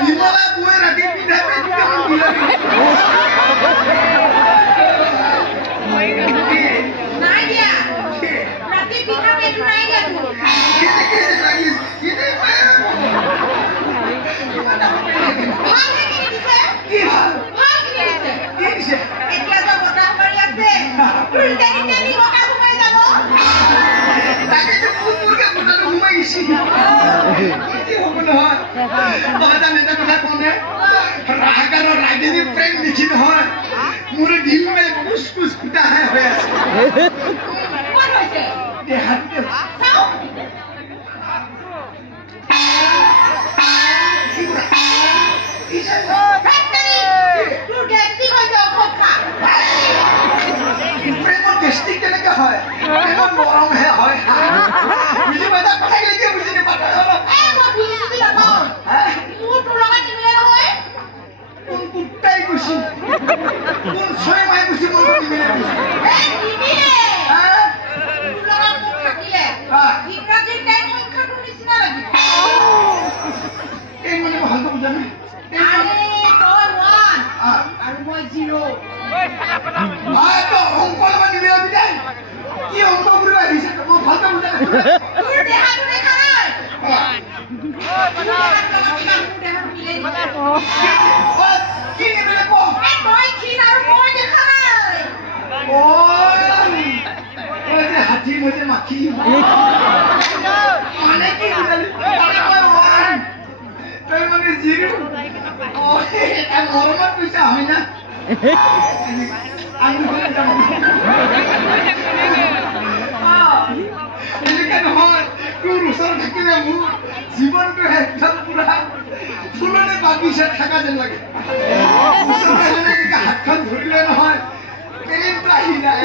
বিমলা বই ৰাতি পিন্ধা নাই দিয়া ৰাতি পিঠা পেটু নাই দিয়া मुरे दिल में कुछ कुछ खुदा है कौन होइसे ये हाथ पे साओ इसे फैक्ट्री तू टेस्टिंग हो जाओ खोखा प्रेम टेस्टिंग केने का है प्रेम नरम है मुझे बता पता लेके मुझे नहीं पता ए वो बीसी लगा हैं तू तो लगा निकले होए तुम कुत्ता ही कुछ কোন ছয় মাই বুঝি মন দিলে এ দিবি হ্যাঁ তুলনা তো থাকিলে ইংরেজির টাইম সংখ্যাটো নিচিনা লাগি এই মানে ভালটো বুঝানে আরে তো 1 আর মই 0 তো অঙ্ক লবা নিবে বিদায় কি অঙ্ক পুরা দিছে তো ভালটো বুঝানে তোর দেহাটো দেখা নাই ও বানা দেহা মিলে ও কি নিবে কো এ মই কি না মই দেখা নাই ও যে হাতি মজে মাখি মানে কি বুঝালি আরে ওয়ান তুই মানে 0 ও এ মরমত পয়সা হয় না আমি বলে যাব এদিকে নহয় তোর ওচৰ থাকিলে মোৰ জীৱনটো একদম পুৰা ফুলনে বাগিচাত থাকা যেন লাগে ওচৰ থাকিলে হাতখন ধৰিলে নহয় প্ৰেমটো আহি যায়